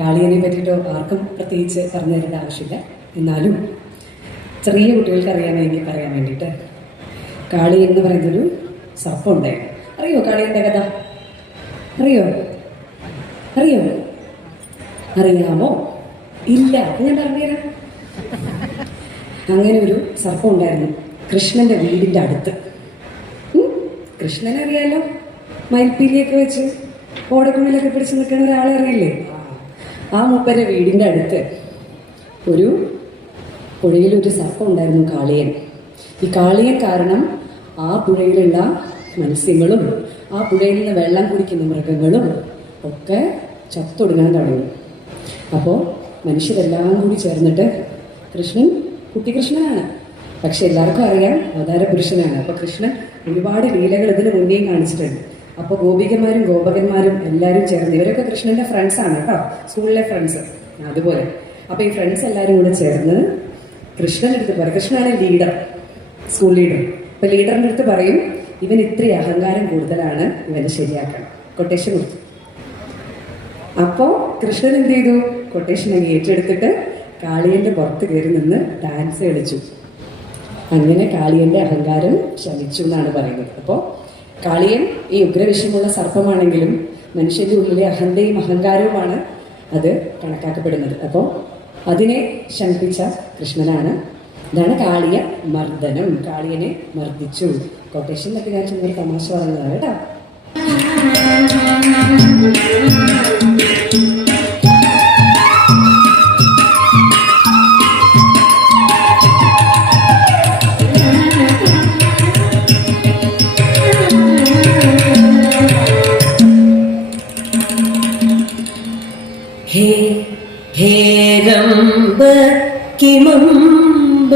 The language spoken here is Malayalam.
കാളിയനെ പറ്റിയിട്ടോ ആർക്കും പ്രത്യേകിച്ച് പറഞ്ഞു തരേണ്ട ആവശ്യമില്ല. എന്നാലും ചെറിയ കുട്ടികൾക്ക് അറിയാമെങ്കിൽ പറയാൻ വേണ്ടിയിട്ട്, കാളി എന്ന് പറയുന്നൊരു സർപ്പം ഉണ്ടായിരുന്നു. അറിയോ കാളിയൻ്റെ കഥ? അറിയോ? അറിയാമോ? ഇല്ല, ഞാൻ പറഞ്ഞുതരാം. അങ്ങനെ ഒരു സർപ്പം ഉണ്ടായിരുന്നു കൃഷ്ണന്റെ വീടിൻ്റെ അടുത്ത്. കൃഷ്ണനെ അറിയാലോ, മയിൽപ്പീലിയൊക്കെ വെച്ച് ഓടക്കുള്ളിലൊക്കെ പിടിച്ച് നിൽക്കുന്ന ഒരാളെ അറിയില്ലേ? ആ മൂപ്പരുടെ വീടിൻ്റെ അടുത്ത് ഒരു പുഴയിലൊരു സർപ്പം ഉണ്ടായിരുന്നു, കാളിയൻ. ഈ കാളിയൻ കാരണം ആ പുഴയിലുള്ള മത്സ്യങ്ങളും ആ പുഴയിൽ നിന്ന് വെള്ളം കുടിക്കുന്ന മൃഗങ്ങളും ഒക്കെ ചത്തൊടുങ്ങാൻ തുടങ്ങി. അപ്പോൾ മനുഷ്യരെല്ലാം കൂടി ചേർന്നിട്ട്, കൃഷ്ണൻ കുട്ടിക്കൃഷ്ണനാണ്, പക്ഷെ എല്ലാവർക്കും അറിയാം അവതാര പുരുഷനാണ്. അപ്പോൾ കൃഷ്ണൻ ഒരുപാട് ലീലകൾ ഇതിന് മുന്നേയും കാണിച്ചിട്ടുണ്ട്. അപ്പോൾ ഗോപികമാരും ഗോപകന്മാരും എല്ലാവരും ചേർന്ന്, ഇവരൊക്കെ കൃഷ്ണന്റെ ഫ്രണ്ട്സാണ് കേട്ടോ, സ്കൂളിലെ ഫ്രണ്ട്സ്. അതുപോലെ അപ്പോൾ ഈ ഫ്രണ്ട്സ് എല്ലാവരും കൂടെ ചേർന്ന് കൃഷ്ണൻ്റെ അടുത്ത് പറയും. കൃഷ്ണനാണ് ലീഡർ, സ്കൂൾ ലീഡർ. അപ്പോൾ ലീഡറിൻ്റെ അടുത്ത് പറയും, ഇവൻ ഇത്രയും അഹങ്കാരം കൂടുതലാണ്, ഇവനെ ശരിയാക്കണം. കൊട്ടേഷൻ കൊടുത്തു. അപ്പോൾ കൃഷ്ണൻ എന്ത് ചെയ്തു? കൊട്ടേഷൻ അങ്ങ് ഏറ്റെടുത്തിട്ട് കാളിയൻ്റെ പുറത്ത് കയറി നിന്ന് ഡാൻസ് കളിച്ചു. അങ്ങനെ കാളിയൻ്റെ അഹങ്കാരം ശമിച്ചു എന്നാണ് പറയുന്നത്. അപ്പോൾ കാളിയൻ ഈ ഉഗ്രവിഷമുള്ള സർപ്പമാണെങ്കിലും മനുഷ്യൻ്റെ ഉള്ളിലെ അഹന്തയും അഹങ്കാരവുമാണ് അത് കണക്കാക്കപ്പെടുന്നത്. അപ്പോൾ അതിനെ ശമിപ്പിച്ച കൃഷ്ണനാണ്. ഇതാണ് കാളിയ മർദ്ദനം. കാളിയനെ മർദ്ദിച്ചു. കൊട്ടേഷനൊക്കെ ഞാൻ ചെന്നൊരു തമാശ പറഞ്ഞതാണ് കേട്ടോ. हे रम्ब किमम्ब